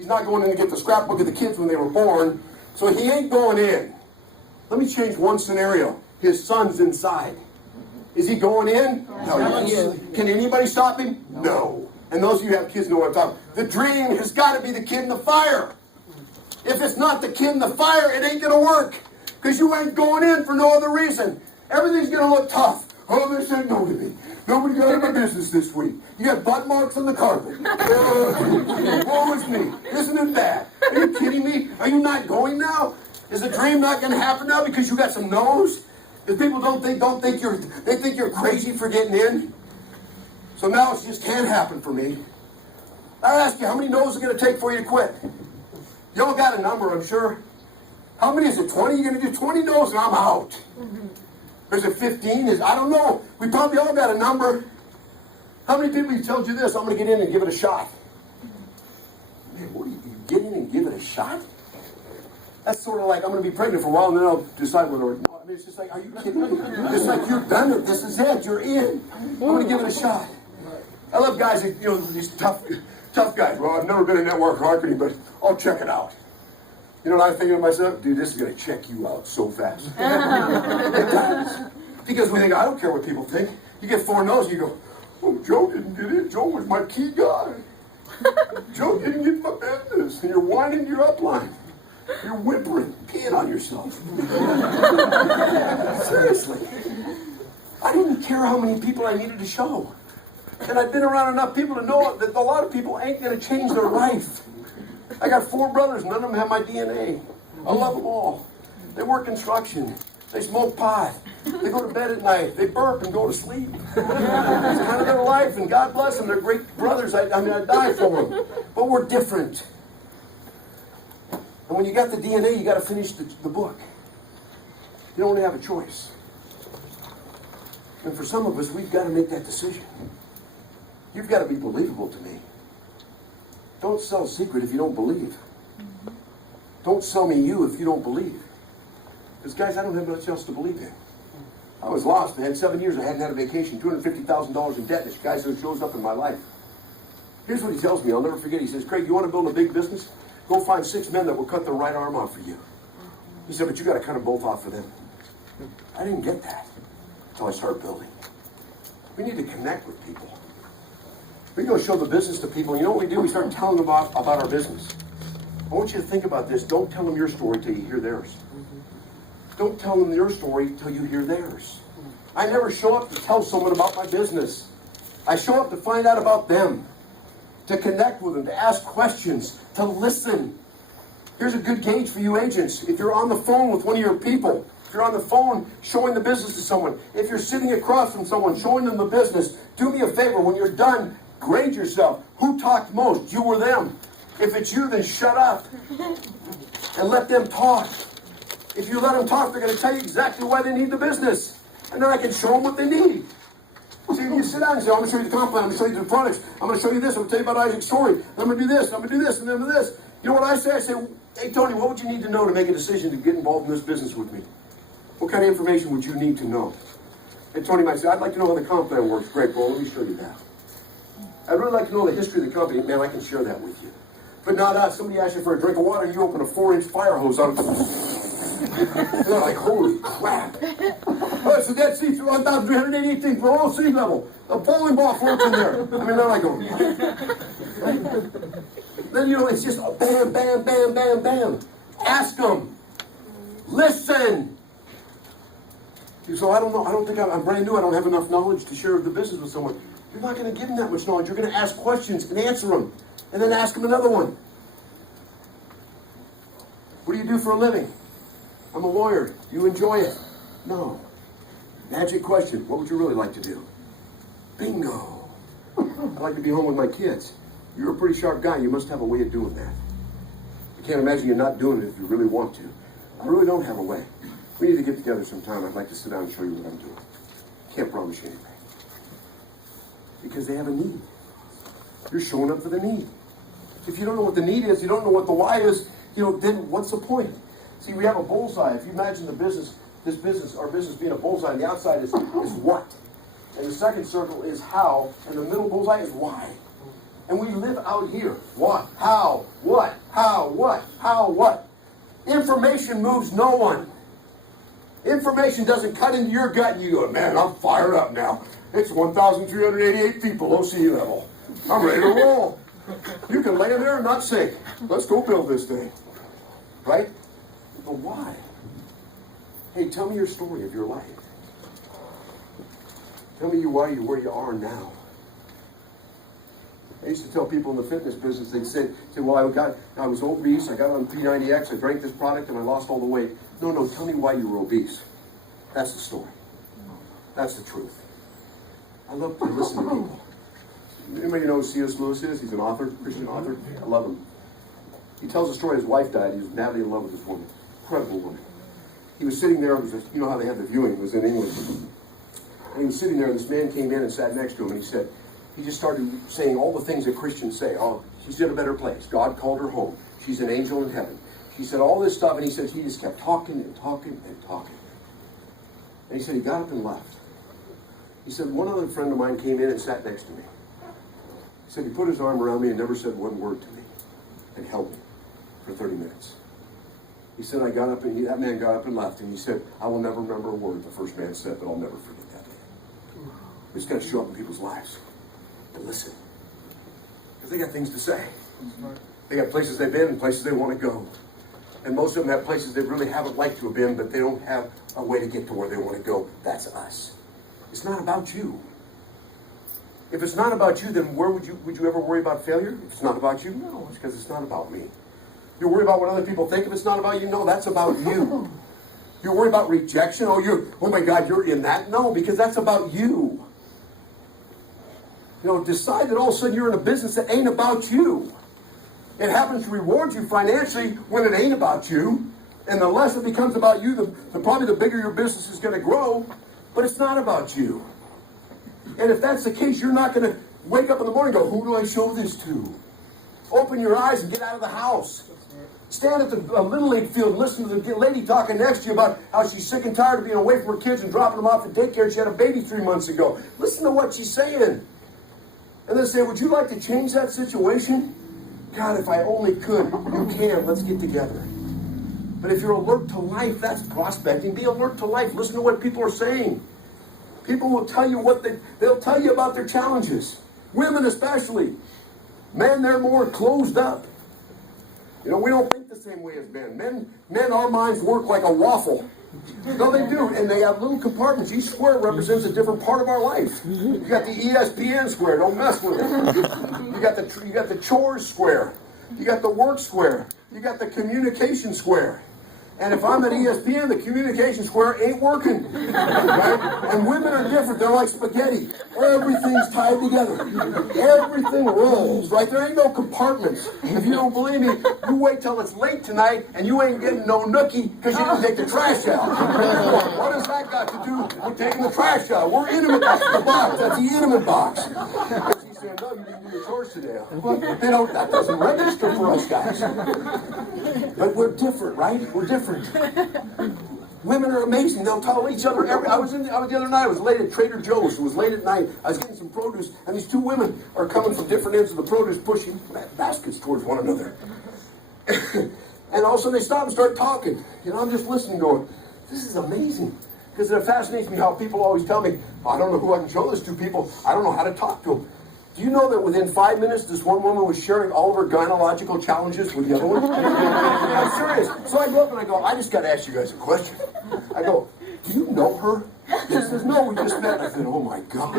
He's not going in to get the scrapbook of the kids when they were born. So he ain't going in. Let me change one scenario. His son's inside. Is he going in? No. Can anybody stop him? No. And those of you who have kids know what I'm talking about. The dream has got to be the kid in the fire. If it's not the kid in the fire, it ain't going to work. Because you ain't going in for no other reason. Everything's going to look tough. Oh, they said no to me. Nobody got in my business this week. You got butt marks on the carpet. Woe is me. Isn't it bad? Are you kidding me? Are you not going now? Is the dream not going to happen now because you got some no's? Because people they think you're crazy for getting in. So now it just can't happen for me. I ask you, how many no's is it going to take for you to quit? You all got a number, I'm sure. How many is it? 20? You're going to do 20 no's and I'm out. Or is it 15? I don't know. We probably all got a number. How many people have told you this? I'm going to get in and give it a shot. Man, what do you get in and give it a shot? That's sort of like, I'm going to be pregnant for a while and then I'll decide whether or not. I mean, it's just like, are you kidding me? It's like, you've done it. This is it. You're in. I'm going to give it a shot. I love guys, these tough guys. Well, I've never been in network marketing, but I'll check it out. You know what I'm thinking to myself? Dude, this is going to check you out so fast. It does. Because we think, I don't care what people think. You get 4 no's, you go, oh, Joe didn't get it. Joe was my key guy. Joe didn't get my business. And you're whining your upline. You're whimpering, peeing on yourself. Seriously. I didn't care how many people I needed to show. And I've been around enough people to know that a lot of people ain't going to change their life. I got 4 brothers, none of them have my DNA. I love them all. They work construction. They smoke pot. They go to bed at night. They burp and go to sleep. It's kind of their life, and God bless them. They're great brothers. I die for them. But we're different. And when you got the DNA, you got to finish the book. You don't have a choice. And for some of us, we've got to make that decision. You've got to be believable to me. Don't sell Seacret if you don't believe. Don't sell me you if you don't believe. Because, guys, I don't have much else to believe in. I was lost. I had 7 years. I hadn't had a vacation. $250,000 in debt. This guy shows up in my life. Here's what he tells me. I'll never forget. He says, Craig, you want to build a big business? Go find 6 men that will cut their right arm off for you. He said, but you got to cut them both off for them. I didn't get that until I started building. We need to connect with people. We go show the business to people. And you know what we do? We start telling them about our business. I want you to think about this. Don't tell them your story till you hear theirs. Don't tell them your story till you hear theirs. I never show up to tell someone about my business. I show up to find out about them, to connect with them, to ask questions, to listen. Here's a good gauge for you agents. If you're on the phone with one of your people, if you're on the phone showing the business to someone, if you're sitting across from someone showing them the business, do me a favor. When you're done, grade yourself. Who talked most? You or them? If it's you, then shut up and let them talk. If you let them talk, they're going to tell you exactly why they need the business. And then I can show them what they need. See, if you sit down and say, I'm going to show you the comp plan, I'm going to show you the products, I'm going to show you this, I'm going to tell you about Isaac's story, I'm going to do this, I'm going to do this, and then this. You know what I say? I say, hey, Tony, what would you need to know to make a decision to get involved in this business with me? What kind of information would you need to know? And Tony might say, I'd like to know how the comp plan works. Great, well, let me show you that. I'd really like to know the history of the company. Man, I can share that with you. But not us. Somebody asks you for a drink of water, you open a 4-inch fire hose on it. And they're like, holy crap. Oh, it's the Dead Sea through 1,318 feet below sea level. A bowling ball floats in there. I mean, they're like going, then, you know, it's just bam, bam, bam, bam, bam. Ask them. Listen. So I don't know. I don't think I'm brand new. I don't have enough knowledge to share the business with someone. You're not going to give them that much knowledge. You're going to ask questions and answer them. And then ask them another one. What do you do for a living? I'm a lawyer. Do you enjoy it? No. Magic question. What would you really like to do? Bingo. I'd like to be home with my kids. You're a pretty sharp guy. You must have a way of doing that. I can't imagine you're not doing it if you really want to. I really don't have a way. We need to get together sometime. I'd like to sit down and show you what I'm doing. Can't promise you anything. Because they have a need. You're showing up for the need. If you don't know what the need is, you don't know what the why is, then what's the point? See, we have a bullseye. If you imagine our business being a bullseye, and the outside is what? And the second circle is how, and the middle bullseye is why. And we live out here. What? How? What? Information moves no one. Information doesn't cut into your gut and you go, man, I'm fired up now. It's 1,388 feet below sea level. I'm ready to roll. You can lay in there and not sink. Let's go build this thing. Right? But why? Hey, tell me your story of your life. Tell me why you're where you are now. I used to tell people in the fitness business, they'd say, well, I was obese, I got on P90X, I drank this product, and I lost all the weight. No, tell me why you were obese. That's the story. That's the truth. I love to listen to people. Anybody know who C.S. Lewis is? He's an author, Christian author. I love him. He tells a story, his wife died, he was madly in love with this woman. Incredible woman. He was sitting there, you know how they had the viewing, it was in England. And he was sitting there, and this man came in and sat next to him, and he just started saying all the things that Christians say. Oh, she's in a better place. God called her home. She's an angel in heaven. He said all this stuff, and he said he just kept talking and talking and talking. And he said he got up and left. He said one other friend of mine came in and sat next to me. He said he put his arm around me and never said one word to me and held me for 30 minutes. He said I got up, and that man got up and left, and he said, I will never remember a word the first man said, but I'll never forget that day. It's got to show up in people's lives. And listen, because they got things to say. They got places they've been and places they want to go. And most of them have places they really haven't liked to have been, but they don't have a way to get to where they want to go. That's us. It's not about you. If it's not about you, then would you ever worry about failure? If it's not about you, no, it's because it's not about me. You worry about what other people think. If it's not about you, no, that's about you. You worry about rejection. Oh my God, you're in that. No, because that's about you. Decide that all of a sudden you're in a business that ain't about you. It happens to reward you financially when it ain't about you. And the less it becomes about you, the probably the bigger your business is going to grow. But it's not about you. And if that's the case, you're not going to wake up in the morning and go, who do I show this to? Open your eyes and get out of the house. Stand at the Little League field and listen to the lady talking next to you about how she's sick and tired of being away from her kids and dropping them off at daycare. She had a baby 3 months ago. Listen to what she's saying. And then say, would you like to change that situation? God, if I only could. You can. Let's get together. But if you're alert to life, that's prospecting. Be alert to life. Listen to what people are saying. People will tell you they'll tell you about their challenges. Women especially. Men, they're more closed up. We don't think the same way as men. Men, our minds work like a waffle. No, they do. And they have little compartments. Each square represents a different part of our life. You got the ESPN square. Don't mess with it. You got the chores square. You got the work square. You got the communication square. And if I'm at ESPN, the communication square ain't working. Right? And women are different. They're like spaghetti. Everything's tied together. Everything rolls, right? There ain't no compartments. If you don't believe me, you wait till it's late tonight and you ain't getting no nookie because you didn't take the trash out. What has that got to do with taking the trash out? We're intimate. That's the box. That's the intimate box. He's saying, no, you didn't do your chores today. That doesn't register for us guys. But we're different, right? We're different. Women are amazing. They'll tell each other. I was the other night. I was late at Trader Joe's. It was late at night. I was getting some produce, and these two women are coming from different ends of the produce, pushing baskets towards one another. And all of a sudden they stop and start talking. I'm just listening, going, "This is amazing," because it fascinates me how people always tell me, "I don't know who I can show this to." People, I don't know how to talk to them. Do you know that within 5 minutes, this one woman was sharing all of her gynecological challenges with the other one? I'm serious. So I go up and I go, I just got to ask you guys a question. I go, do you know her? He says, no, we just met. I said, oh my God.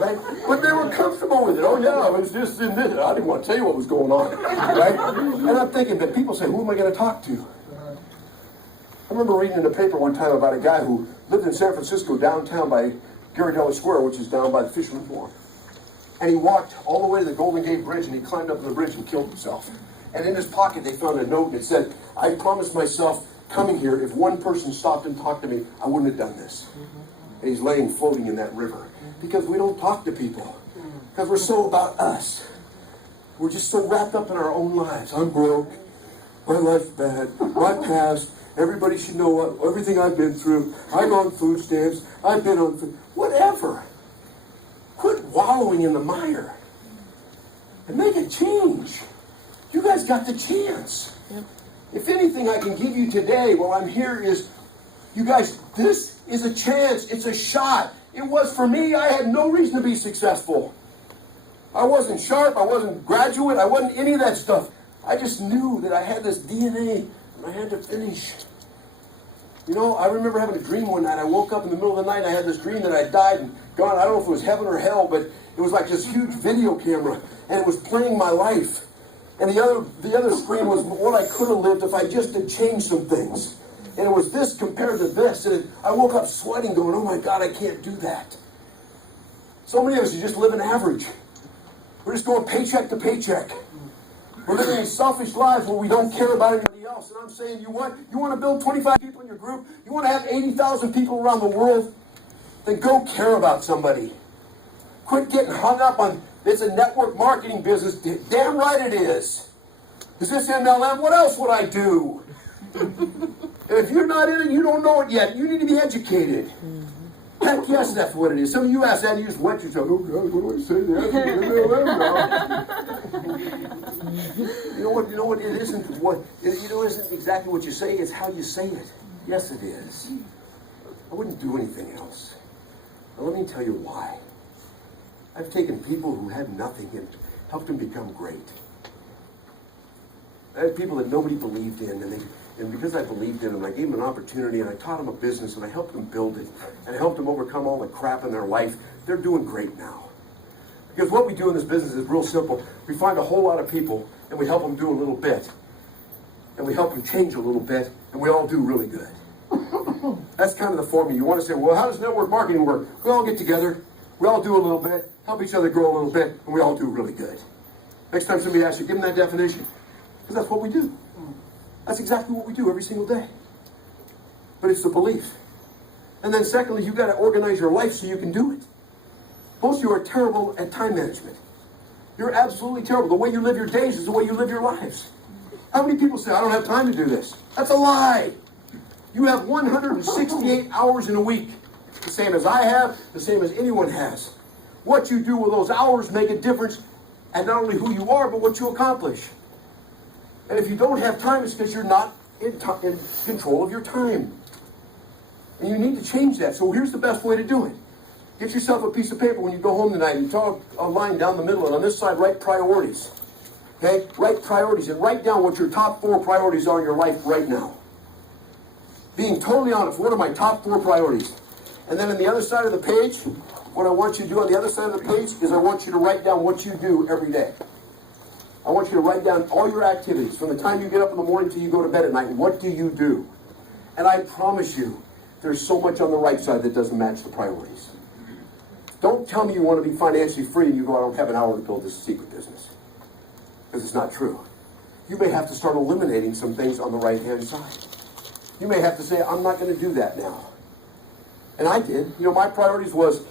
Right? But they were comfortable with it. Oh yeah, it was just in this. I didn't want to tell you what was going on. Right? And I'm thinking that people say, who am I going to talk to? I remember reading in the paper one time about a guy who lived in San Francisco downtown by Ghirardelli Square, which is down by the Fisherman's Wharf. And he walked all the way to the Golden Gate Bridge, and he climbed up the bridge and killed himself. And in his pocket, they found a note that said, I promised myself coming here, if one person stopped and talked to me, I wouldn't have done this. And he's laying floating in that river. Because we don't talk to people. Because we're so about us. We're just so wrapped up in our own lives. I'm broke. My life's bad. My past. Everybody should know everything I've been through. I'm on food stamps. I've been on food. Whatever. Quit wallowing in the mire. And make a change. You guys got the chance. Yep. If anything I can give you today while I'm here is, you guys, this is a chance. It's a shot. It was for me. I had no reason to be successful. I wasn't sharp. I wasn't graduate. I wasn't any of that stuff. I just knew that I had this DNA and I had to finish. You know, I remember having a dream one night. I woke up in the middle of the night and I had this dream that I died and gone. I don't know if it was heaven or hell, but it was like this huge video camera and it was playing my life. And the other screen was what I could have lived if I just had changed some things. And it was this compared to this. And I woke up sweating going, oh my God, I can't do that. So many of us are just living average. We're just going paycheck to paycheck. We're living these selfish lives where we don't care about anybody else. And I'm saying, you want to build 25 people in your group? You want to have 80,000 people around the world? Then go care about somebody. Quit getting hung up on, it's a network marketing business. Damn right it is. Is this MLM? What else would I do? And if you're not in it, you don't know it yet. You need to be educated. Heck yes, that's what it is. Some of you ask that and you just wet yourself. Oh God, what do I say? You know what? It isn't isn't exactly what you say. It's how you say it. Yes, it is. I wouldn't do anything else. Now, let me tell you why. I've taken people who had nothing and helped them become great. I had people that nobody believed in, and because I believed in them, I gave them an opportunity, and I taught them a business, and I helped them build it, and I helped them overcome all the crap in their life. They're doing great now. Because what we do in this business is real simple. We find a whole lot of people, and we help them do a little bit. And we help them change a little bit, and we all do really good. That's kind of the formula. You want to say, well, how does network marketing work? We all get together, we all do a little bit, help each other grow a little bit, and we all do really good. Next time somebody asks you, give them that definition. Because that's what we do. That's exactly what we do every single day. But it's the belief. And then secondly, you've got to organize your life so you can do it. Most of you are terrible at time management. You're absolutely terrible. The way you live your days is the way you live your lives. How many people say, I don't have time to do this? That's a lie. You have 168 hours in a week. The same as I have, the same as anyone has. What you do with those hours make a difference, and not only who you are, but what you accomplish. And if you don't have time, it's because you're not in control of your time. And you need to change that. So here's the best way to do it. Get yourself a piece of paper when you go home tonight and draw a line down the middle, and on this side, write priorities. Okay? Write priorities and write down what your top 4 priorities are in your life right now. Being totally honest, what are my top 4 priorities? And then on the other side of the page, what I want you to do on the other side of the page is I want you to write down what you do every day. I want you to write down all your activities from the time you get up in the morning till you go to bed at night. What do you do? And I promise you, there's so much on the right side that doesn't match the priorities. Don't tell me you want to be financially free and you go, I don't have an hour to build this secret business. Because it's not true. You may have to start eliminating some things on the right-hand side. You may have to say, I'm not going to do that now. And I did. You know, my priorities was,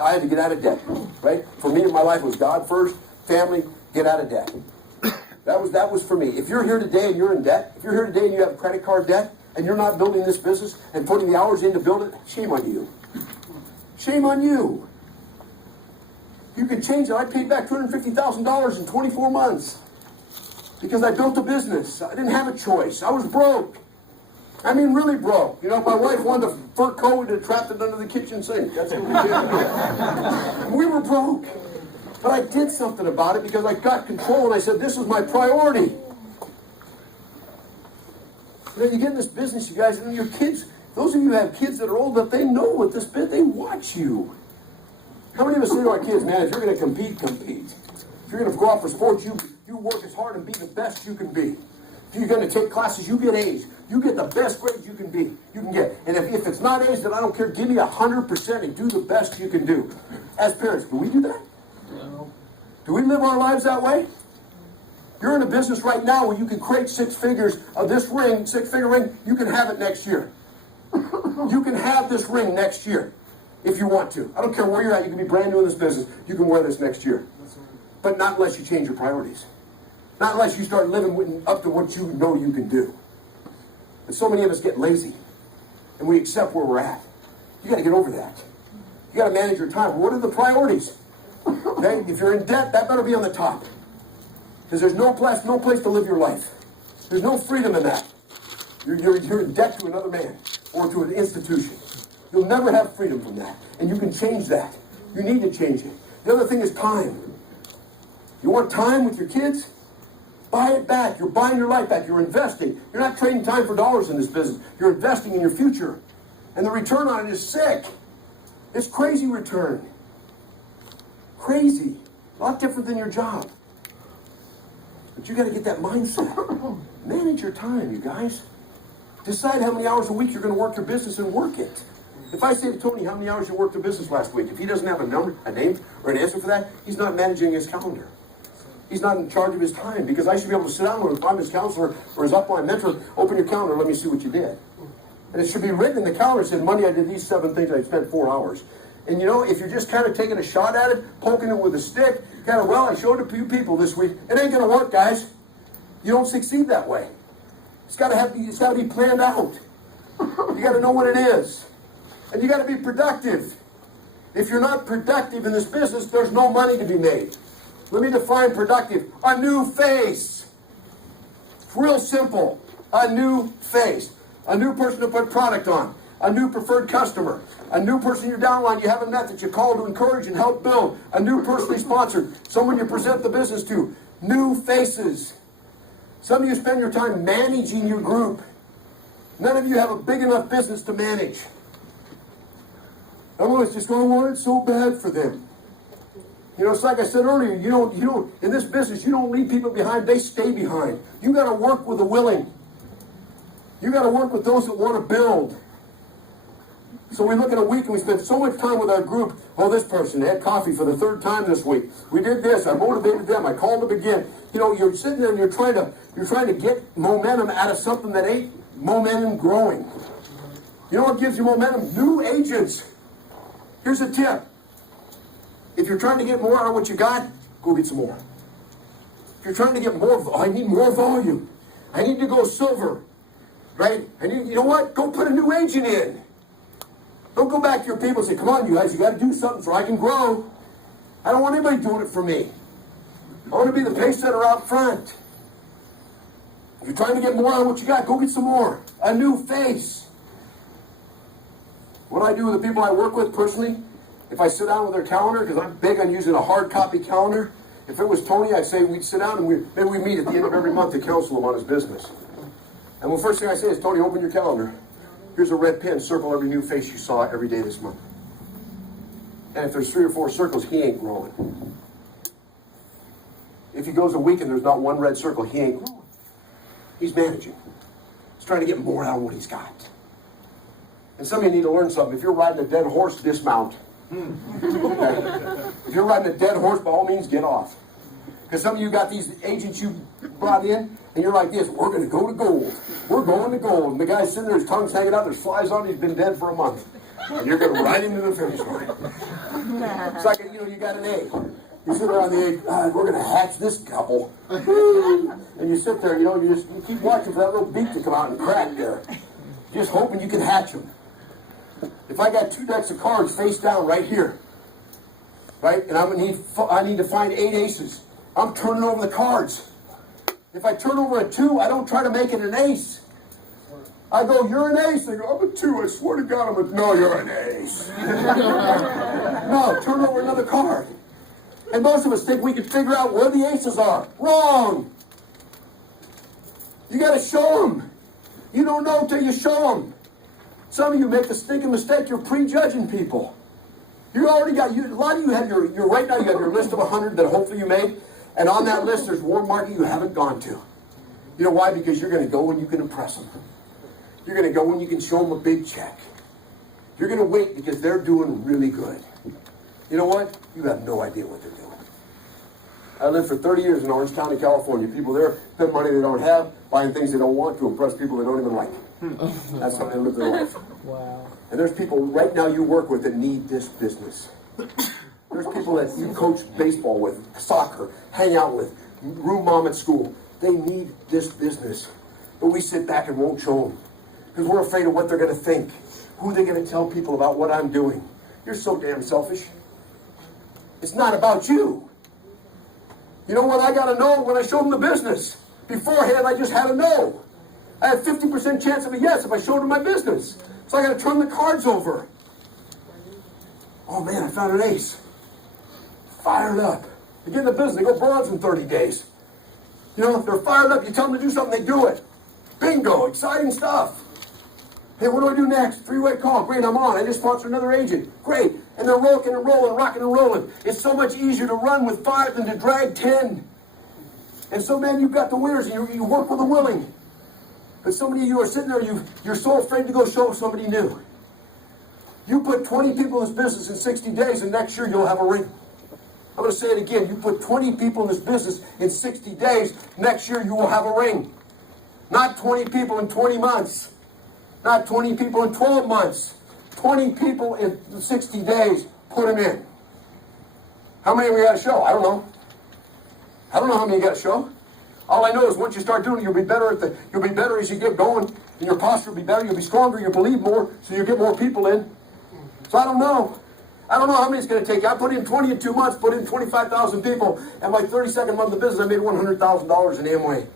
I had to get out of debt, right? For me in my life, it was God first, family, get out of debt. That was for me. If you're here today and you're in debt, if you're here today and you have credit card debt, and you're not building this business and putting the hours in to build it, shame on you. Shame on you. You can change it. I paid back $250,000 in 24 months because I built a business. I didn't have a choice. I was broke. I mean, really broke. You know, my wife wanted a fur coat and trapped it under the kitchen sink. That's what we did. We were broke. But I did something about it because I got control and I said, this is my priority. You know, you get in this business, you guys, and your kids, those of you who have kids that are old enough, they know what this bit, they watch you. How many of us say to our kids, man, if you're going to compete, compete. If you're going to go out for sports, you work as hard and be the best you can be. If you're going to take classes, you get A's. You get the best grades you can get. And if it's not A's, then I don't care. Give me 100% and do the best you can do. As parents, do we do that? No. Do we live our lives that way? You're in a business right now where you can create 6 figures of this ring, 6-figure ring. You can have it next year. You can have this ring next year if you want to. I don't care where you're at. You can be brand new in this business. You can wear this next year. But not unless you change your priorities. Not unless you start living up to what you know you can do. And so many of us get lazy. And we accept where we're at. You got to get over that. You got to manage your time. What are the priorities? Okay? If you're in debt, that better be on the top. Because there's no place to live your life. There's no freedom in that. You're in debt to another man or to an institution. You'll never have freedom from that. And you can change that. You need to change it. The other thing is time. You want time with your kids? Buy it back. You're buying your life back. You're investing. You're not trading time for dollars in this business. You're investing in your future. And the return on it is sick. It's crazy return. Crazy. A lot different than your job. But you got to get that mindset. Manage your time, you guys. Decide how many hours a week you're going to work your business and work it. If I say to Tony how many hours you worked your business last week, if he doesn't have a number, a name, or an answer for that, he's not managing his calendar. He's not in charge of his time, because I should be able to sit down with him, if I'm his counselor or his upline mentor, open your calendar, let me see what you did. And it should be written in the calendar, said Monday I did these 7 things, I spent 4 hours. And you know, if you're just kind of taking a shot at it, poking it with a stick, kind of, well, I showed it to a few people this week, it ain't going to work, guys. You don't succeed that way. It's got to be planned out. You got to know what it is. And you got to be productive. If you're not productive in this business, there's no money to be made. Let me define productive. A new face. It's real simple. A new face. A new person to put product on. A new preferred customer. A new person in your downline you haven't met that you call to encourage and help build. A new personally sponsored. Someone you present the business to. New faces. Some of you spend your time managing your group. None of you have a big enough business to manage. Everyone's just going, well, it's so bad for them. You know, it's like I said earlier, you don't, in this business, you don't leave people behind, they stay behind. You got to work with the willing. You got to work with those that want to build. So we look at a week and we spend so much time with our group. Oh, this person had coffee for the 3rd time this week. We did this. I motivated them. I called them again. You know, you're sitting there and you're trying to get momentum out of something that ain't momentum growing. You know what gives you momentum? New agents. Here's a tip. If you're trying to get more out of what you got, go get some more. If you're trying to get more, I need more volume. I need to go silver. Right? You know what? Go put a new agent in. Don't go back to your people and say, come on, you guys, you got to do something so I can grow. I don't want anybody doing it for me. I want to be the pace setter out front. If you're trying to get more out of what you got, go get some more. A new face. What I do with the people I work with personally, if I sit down with their calendar, because I'm big on using a hard copy calendar, if it was Tony, I'd say we'd sit down and maybe we meet at the end of every month to counsel him on his business. And the first thing I say is, Tony, open your calendar. Here's a red pen, circle every new face you saw every day this month. And if there's 3 or 4 circles, he ain't growing. If he goes a week and there's not one red circle, he ain't growing. He's managing. He's trying to get more out of what he's got. And some of you need to learn something. If you're riding a dead horse, dismount. If you're riding a dead horse, by all means, get off. Because some of you got these agents you brought in, and you're like this, we're going to go to gold. We're going to gold. And the guy's sitting there, his tongue's hanging out, there's flies on him, he's been dead for a month. And you're going to ride him to the finish line. It's like, you got an egg. You sit around the egg, we're going to hatch this couple. And you sit there, you keep watching for that little beak to come out and crack there. Just hoping you can hatch them. If I got 2 decks of cards face down right here, right, and I need to find 8 aces, I'm turning over the cards. If I turn over a 2, I don't try to make it an ace. I go, you're an ace. They go, I'm a 2. I swear to God, I'm a... No, you're an ace. No, turn over another card. And most of us think we can figure out where the aces are. Wrong. You got to show them. You don't know until you show them. Some of you make the stinking mistake. You're prejudging people. You already got... a lot of you have your right now, you have your list of 100 that hopefully you made. And on that list, there's one market you haven't gone to. You know why? Because you're going to go when you can impress them. You're going to go when you can show them a big check. You're going to wait because they're doing really good. You know what? You have no idea what they're doing. I lived for 30 years in Orange County, California. People there spend money they don't have, buying things they don't want to impress people they don't even like. That's how they live their life. Wow. And there's people right now you work with that need this business. There's people that you coach baseball with, soccer, hang out with, room mom at school. They need this business. But we sit back and won't show them. Because we're afraid of what they're going to think. Who they're going to tell people about what I'm doing. You're so damn selfish. It's not about you. You know what I got to know when I show them the business? Beforehand, I just had a no. I had 50% chance of a yes if I showed them my business. So I got to turn the cards over. Oh man, I found an ace. Fired up. They get in the business, they go bronze in 30 days. You know, they're fired up. You tell them to do something, they do it. Bingo, exciting stuff. Hey, what do I do next? 3-way call. Great, I'm on. I just sponsored another agent. Great. And they're rocking and rolling, rocking and rolling. It's so much easier to run with 5 than to drag 10. And so, man, you've got the winners, and you work with the willing. But so many of you are sitting there, you're so afraid to go show somebody new. You put 20 people in this business in 60 days, and next year you'll have a ring. I'm going to say it again. You put 20 people in this business in 60 days, next year you will have a ring. Not 20 people in 20 months. Not 20 people in 12 months. 20 people in 60 days. Put them in. How many have we got to show? I don't know. I don't know how many you got to show. All I know is once you start doing it, you'll be better as you get going, and your posture will be better. You'll be stronger. You'll believe more, so you get more people in. So I don't know. I don't know how many it's going to take. I put in 20 in 2 months, put in 25,000 people, and my 32nd month of business, I made $100,000 in Amway.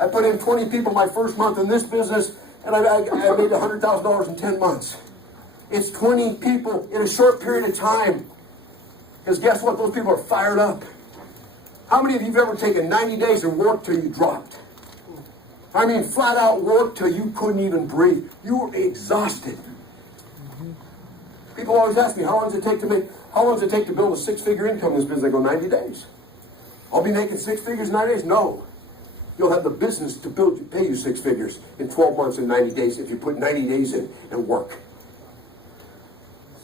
I put in 20 people my first month in this business, and I made $100,000 in 10 months. It's 20 people in a short period of time. Because guess what? Those people are fired up. How many of you have ever taken 90 days and worked till you dropped? I mean, flat out worked till you couldn't even breathe. You were exhausted. People always ask me, how long does it take to build a 6-figure income in this business? I go, 90 days. I'll be making 6 figures in 90 days? No. You'll have the business to pay you 6 figures in 12 months and 90 days if you put 90 days in and work.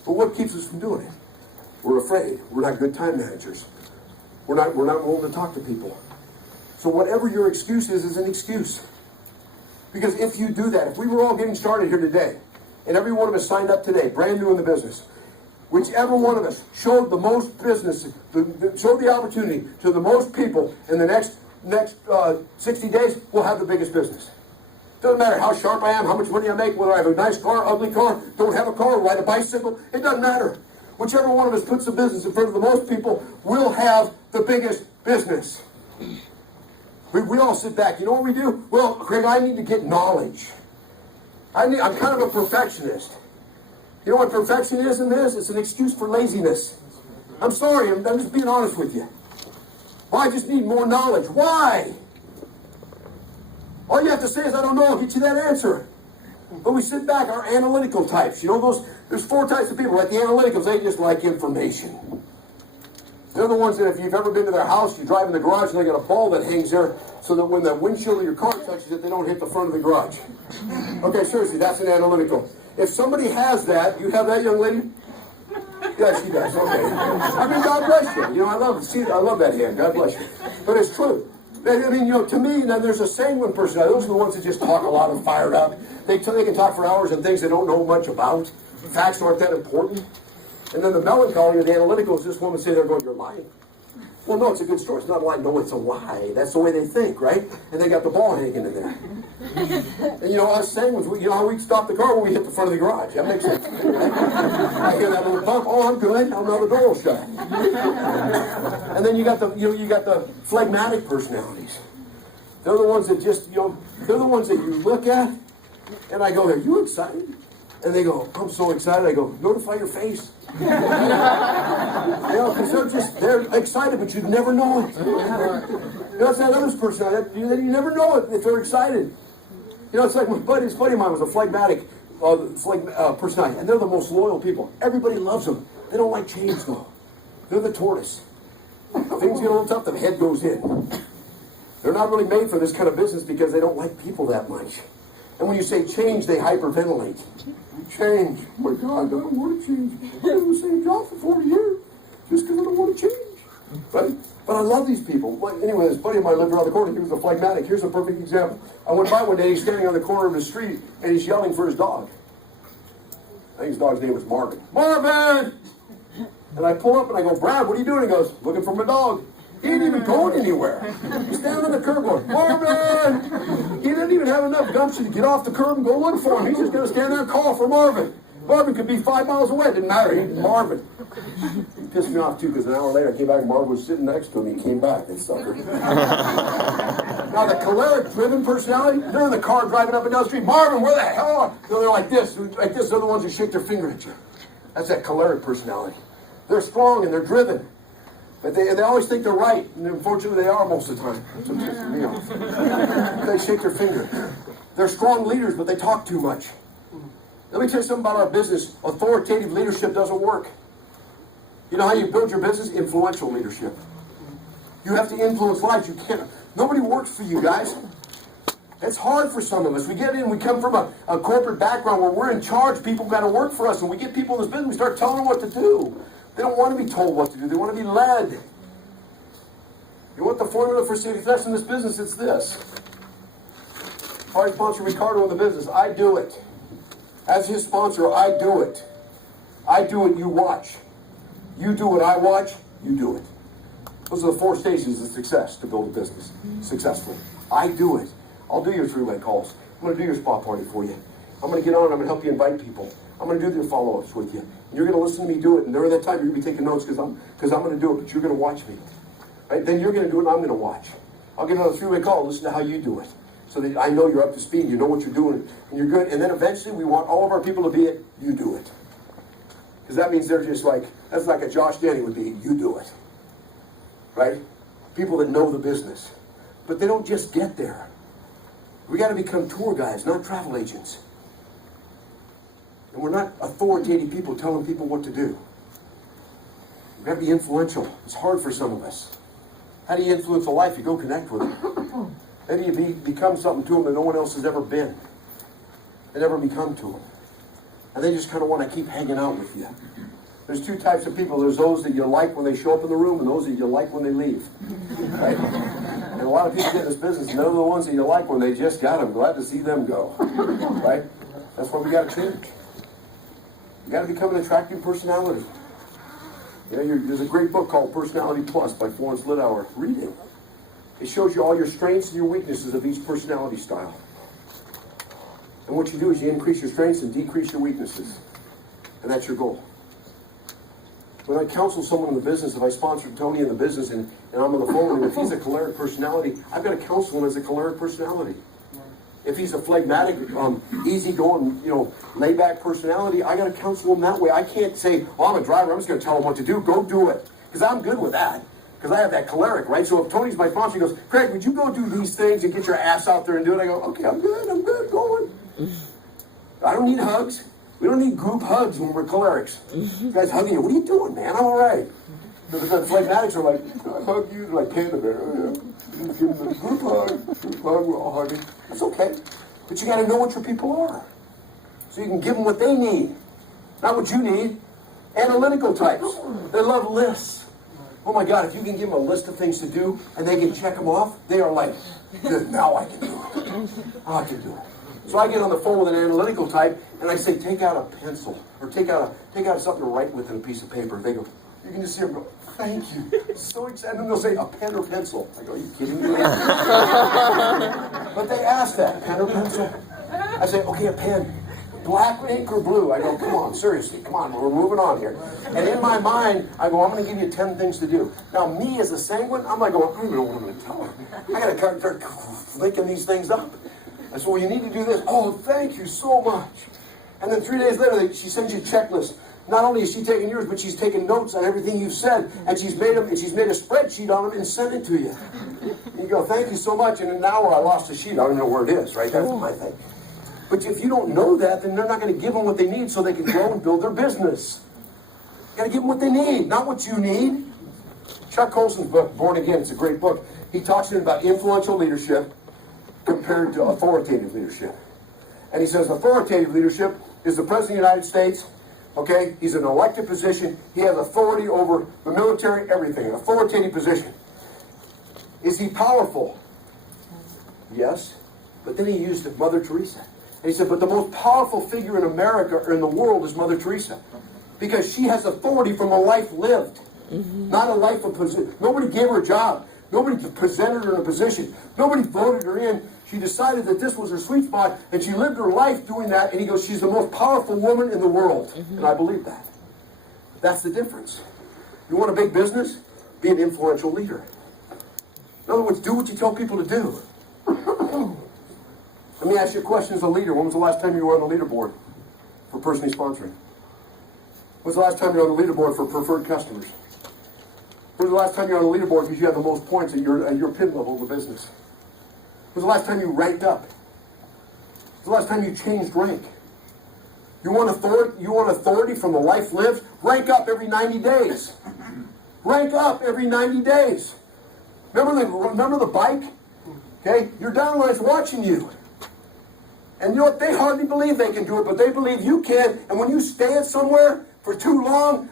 But what keeps us from doing it? We're afraid. We're not good time managers. We're not willing to talk to people. So whatever your excuse is an excuse. Because if you do that, if we were all getting started here today, and every one of us signed up today, brand new in the business, whichever one of us showed the most business, showed the opportunity to the most people in the next 60 days, we'll have the biggest business. Doesn't matter how sharp I am, how much money I make, whether I have a nice car, ugly car, don't have a car, ride a bicycle, it doesn't matter. Whichever one of us puts the business in front of the most people, will have the biggest business. We all sit back. You know what we do? Well, Craig, I need to get knowledge. I'm kind of a perfectionist. You know what perfectionism is? It's an excuse for laziness. I'm sorry, I'm just being honest with you. Well, I just need more knowledge. Why? All you have to say is, I don't know, I'll get you that answer. But we sit back, our analytical types. You know, there's 4 types of people. Like the analyticals, they just like information. They're the ones that if you've ever been to their house, you drive in the garage and they got a ball that hangs there so that when the windshield of your car touches it, they don't hit the front of the garage. Okay, seriously, that's an analytical. If somebody has that, you have that, young lady? Yeah, she does. Okay. I mean, God bless you. You know, I love that hand. God bless you. But it's true. I mean, you know, to me, then there's a sanguine person. Those are the ones that just talk a lot and fired up. They can talk for hours on things they don't know much about. Facts aren't that important. And then the melancholy or the analytical is this woman sitting there going, you're lying. Well, no, it's a good story. It's not a lie. No, it's a lie. That's the way they think, right? And they got the ball hanging in there. And you know, us sanguines, you know how we stop the car when we hit the front of the garage. That makes sense. I hear that little bump. Oh, I'm good. Now the door will shut. And then you got the phlegmatic personalities. They're the ones that just, they're the ones that you look at, and I go, are you excited? And they go, I'm so excited. I go, notify your face. Because they're excited, but you'd never know it. That's that other person. You never know it if they're excited. You know, it's like this buddy of mine was a phlegmatic personality, and they're the most loyal people. Everybody loves them. They don't like change, though. They're the tortoise. Things get a little tough, the head goes in. They're not really made for this kind of business because they don't like people that much. And when you say change, they hyperventilate. Change. Oh my God, I don't want to change. I've been in the same job for 40 years just because I don't want to change. Right? But I love these people. Anyway, this buddy of mine lived around the corner. He was a phlegmatic. Here's a perfect example. I went by one day, he's standing on the corner of the street, and he's yelling for his dog. I think his dog's name was Marvin. Marvin! And I pull up and I go, Brad, what are you doing? He goes, looking for my dog. He ain't even going anywhere. He's standing on the curb going, Marvin! He didn't even have enough gumption to get off the curb and go look for him. He's just going to stand there and call for Marvin. Marvin could be 5 miles away. It didn't matter. He was Marvin. He pissed me off, too, because an hour later I came back and Marvin was sitting next to him. He came back and sucker. Now the choleric-driven personality, they're in the car driving up and down the street. Marvin, where the hell are you? They're like this. Like this, they're the ones who shake their finger at you. That's that choleric personality. They're strong and they're driven. But they always think they're right. And unfortunately, they are most of the time. Sometimes they are. They shake their finger. They're strong leaders, but they talk too much. Let me tell you something about our business. Authoritative leadership doesn't work. You know how you build your business? Influential leadership. You have to influence lives. You can't. Nobody works for you guys. It's hard for some of us. We get in, we come from a corporate background where we're in charge. People got to work for us. And we get people in this business, we start telling them what to do. They don't want to be told what to do. They want to be led. You want the formula for success in this business? It's this. Our sponsor Ricardo in the business. I do it. As his sponsor, I do it. I do it, you watch. You do it, I watch, you do it. Those are the 4 stages of success to build a business successfully. I do it. I'll do your 3-way calls. I'm going to do your spa party for you. I'm going to get on and I'm going to help you invite people. I'm going to do the follow-ups with you. And you're going to listen to me do it. And during that time, you're going to be taking notes because I'm going to do it, but you're going to watch me. Right? Then you're going to do it and I'm going to watch. I'll get on a 3-way call and listen to how you do it. So that I know you're up to speed, you know what you're doing, and you're good. And then eventually we want all of our people to be it, you do it. Because that means they're just like, that's like a Josh Danny would be, you do it. Right? People that know the business. But they don't just get there. We got to become tour guides, not travel agents. And we're not authoritative people telling people what to do. We've got to be influential. It's hard for some of us. How do you influence a life? You go connect with them. Maybe you become something to them that no one else has ever been. They never become to them. And they just kind of want to keep hanging out with you. There's 2 types of people. There's those that you like when they show up in the room and those that you like when they leave. Right? And a lot of people get in this business and they're the ones that you like when they just got them. Glad to see them go. Right? That's why we got to change. You got to become an attractive personality. You know, there's a great book called Personality Plus by Florence Littauer. Read it. It shows you all your strengths and your weaknesses of each personality style. And what you do is you increase your strengths and decrease your weaknesses. And that's your goal. When I counsel someone in the business, if I sponsor Tony in the business and I'm on the phone with him, if he's a choleric personality, I've got to counsel him as a choleric personality. If he's a phlegmatic, easygoing, laid-back personality, I got to counsel him that way. I can't say, well, I'm a driver, I'm just going to tell him what to do. Go do it. Because I'm good with that. Because I have that choleric, right? So if Tony's my sponsor, he goes, Craig, would you go do these things and get your ass out there and do it? I go, okay, I'm good, going. I don't need hugs. We don't need group hugs when we're cholerics. You guys hugging you. What are you doing, man? I'm all right. The phlegmatics are like, I hug you like Panda Bear. Give them a group hug, we're all hugging. It's okay. But you got to know what your people are. So you can give them what they need. Not what you need. Analytical types. They love lists. Oh my God, if you can give them a list of things to do and they can check them off, they are like, good, now I can do it. Oh, I can do it. So I get on the phone with an analytical type and I say, take out a pencil or take out something to write with in a piece of paper. They go, you can just see them go, thank you. So excited. And then they'll say, a pen or pencil. I go, are you kidding me? But they ask that, pen or pencil? I say, okay, a pen. Black ink or blue? I go, come on, seriously, come on, we're moving on here. And in my mind, I go, I'm going to give you 10 things to do. Now, me as a sanguine, I'm like, going, I don't even know what I'm going to tell her. I got to start linking these things up. I said, well, you need to do this. Oh, thank you so much. And then 3 days later, she sends you a checklist. Not only is she taking yours, but she's taking notes on everything you've said, and she's made a spreadsheet on them and sent it to you. And you go, thank you so much. And in an hour, I lost the sheet. I don't know where it is, right? That's my thing. But if you don't know that, then they're not going to give them what they need so they can grow and build their business. You got to give them what they need, not what you need. Chuck Colson's book, Born Again, it's a great book. He talks about influential leadership compared to authoritative leadership. And he says authoritative leadership is the President of the United States. Okay, he's an elected position. He has authority over the military, everything. An authoritative position. Is he powerful? Yes. But then he used Mother Teresa. And he said, but the most powerful figure in America or in the world is Mother Teresa. Because she has authority from a life lived. Not a life of position. Nobody gave her a job. Nobody presented her in a position. Nobody voted her in. She decided that this was her sweet spot, and she lived her life doing that. And he goes, she's the most powerful woman in the world. And I believe that. That's the difference. You want a big business? Be an influential leader. In other words, do what you tell people to do. Let me ask you a question as a leader. When was the last time you were on the leaderboard for personally sponsoring? When was the last time you were on the leaderboard for preferred customers? When was the last time you were on the leaderboard because you had the most points at your pin level of the business? When was the last time you ranked up? When was the last time you changed rank? You want authority? You want authority from the life lived? Rank up every 90 days. Rank up every 90 days. Remember the bike? Okay? Your downline's watching you. And you know what? They hardly believe they can do it, but they believe you can. And when you stay at somewhere for too long,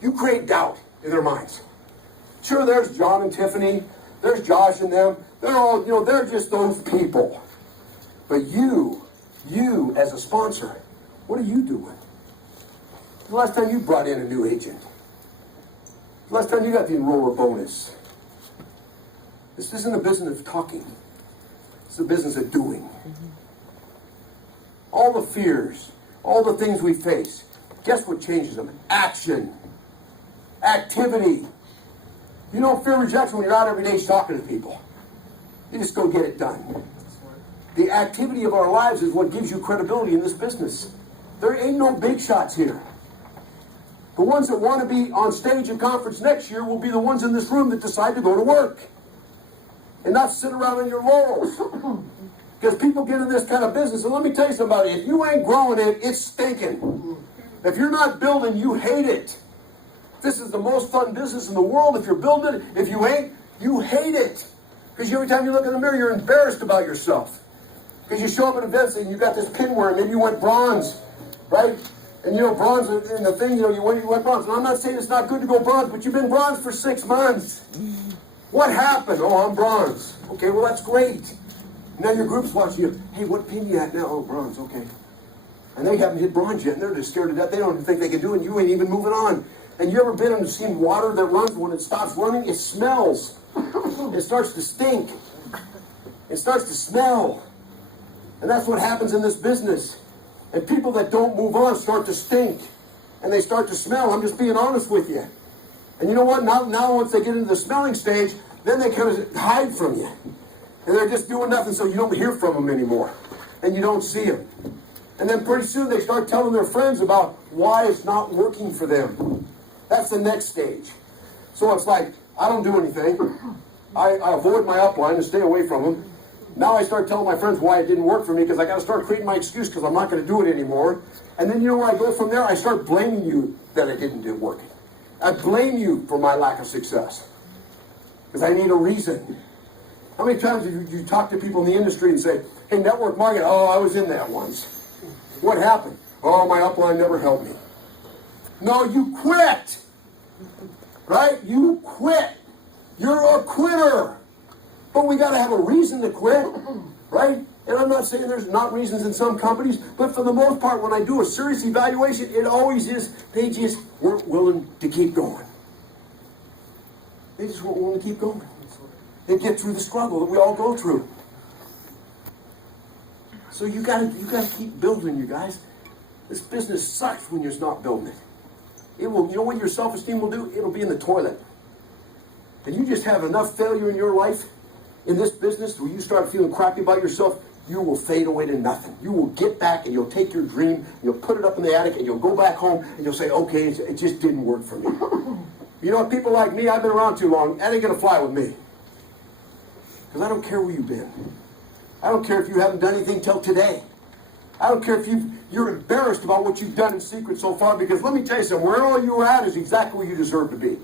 you create doubt in their minds. Sure, there's John and Tiffany. There's Josh and them. They're all, they're just those people. But you as a sponsor, what are you doing? The last time you brought in a new agent? The last time you got the enroller bonus? This isn't a business of talking. It's a business of doing. All the fears, all the things we face, guess what changes them? Action. Activity. You don't fear rejection when you're out every day talking to people. You just go get it done. The activity of our lives is what gives you credibility in this business. There ain't no big shots here. The ones that want to be on stage at conference next year will be the ones in this room that decide to go to work and not sit around on your laurels. Because people get in this kind of business, and let me tell you somebody, if you ain't growing it, it's stinking. If you're not building, you hate it. This is the most fun business in the world. If you're building it, if you ain't, you hate it. Because every time you look in the mirror, you're embarrassed about yourself. Because you show up at events and you got this pinware, maybe you went bronze, right? And bronze in the thing, you went bronze. And I'm not saying it's not good to go bronze, but you've been bronze for 6 months. What happened? Oh, I'm bronze. Okay, well, that's great. Now your group's watching you. Hey, what pin you at now? Oh, bronze, okay. And they haven't hit bronze yet, and they're just scared to death. They don't even think they can do it, and you ain't even moving on. And you ever been and seen water that runs? When it stops running, it smells. It starts to stink. It starts to smell. And that's what happens in this business. And people that don't move on start to stink. And they start to smell. I'm just being honest with you. And you know what? Now once they get into the smelling stage, then they kind of hide from you. And they're just doing nothing, so you don't hear from them anymore. And you don't see them. And then pretty soon they start telling their friends about why it's not working for them. That's the next stage. So it's like, I don't do anything. I avoid my upline and stay away from them. Now I start telling my friends why it didn't work for me, because I got to start creating my excuse because I'm not going to do it anymore. And then you know where I go from there? I start blaming you that it didn't do working. I blame you for my lack of success because I need a reason. How many times have you talk to people in the industry and say, hey, network marketing, oh, I was in that once. What happened? Oh, my upline never helped me. No, you quit. Right? You quit. You're a quitter. But we got to have a reason to quit. Right? And I'm not saying there's not reasons in some companies, but for the most part, when I do a serious evaluation, it always is they just weren't willing to keep going. They just weren't willing to keep going. They get through the struggle that we all go through. So you gotta keep building, you guys. This business sucks when you're not building it. It will, you know what your self-esteem will do? It'll be in the toilet. And you just have enough failure in your life, in this business, where you start feeling crappy about yourself, you will fade away to nothing. You will get back and you'll take your dream, you'll put it up in the attic, and you'll go back home and you'll say, okay, it just didn't work for me. You know what, people like me, I've been around too long, that ain't gonna fly with me. Because I don't care where you've been. I don't care if you haven't done anything till today. I don't care if you're embarrassed about what you've done in Seacret so far, because let me tell you something, where all you're at is exactly where you deserve to be.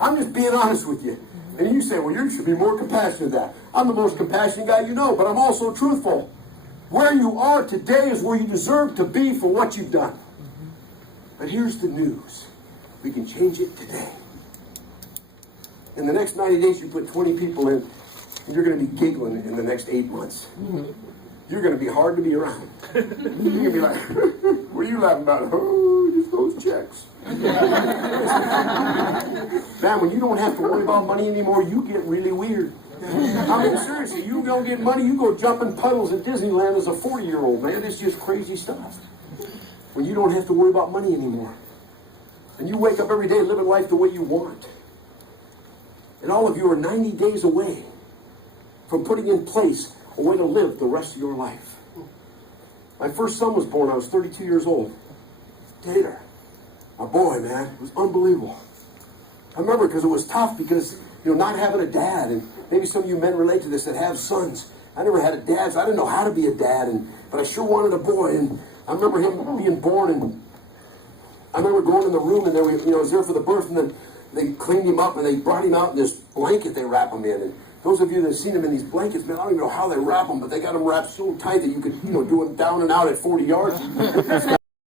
I'm just being honest with you. And you say, well, you should be more compassionate than that. I'm the most compassionate guy you know, but I'm also truthful. Where you are today is where you deserve to be for what you've done. But here's the news. We can change it today. In the next 90 days, you put 20 people in, and you're going to be giggling in the next 8 months. You're going to be hard to be around. You're going to be like, what are you laughing about? Oh, just those checks. Man, when you don't have to worry about money anymore, you get really weird. I mean, seriously, you don't get money, you go jumping puddles at Disneyland as a 40-year-old, man. It's just crazy stuff. When you don't have to worry about money anymore. And you wake up every day living life the way you want. And all of you are 90 days away from putting in place a way to live the rest of your life. My first son was born, I was 32 years old. Tater, my boy, man, it was unbelievable. I remember because it was tough because, not having a dad, and maybe some of you men relate to this that have sons. I never had a dad, so I didn't know how to be a dad, but I sure wanted a boy, and I remember him being born, and I remember going in the room, and I was there for the birth, and then they cleaned him up, and they brought him out in this blanket they wrap him in, and those of you that have seen him in these blankets, man, I don't even know how they wrap them, but they got them wrapped so tight that you could, do them down and out at 40 yards.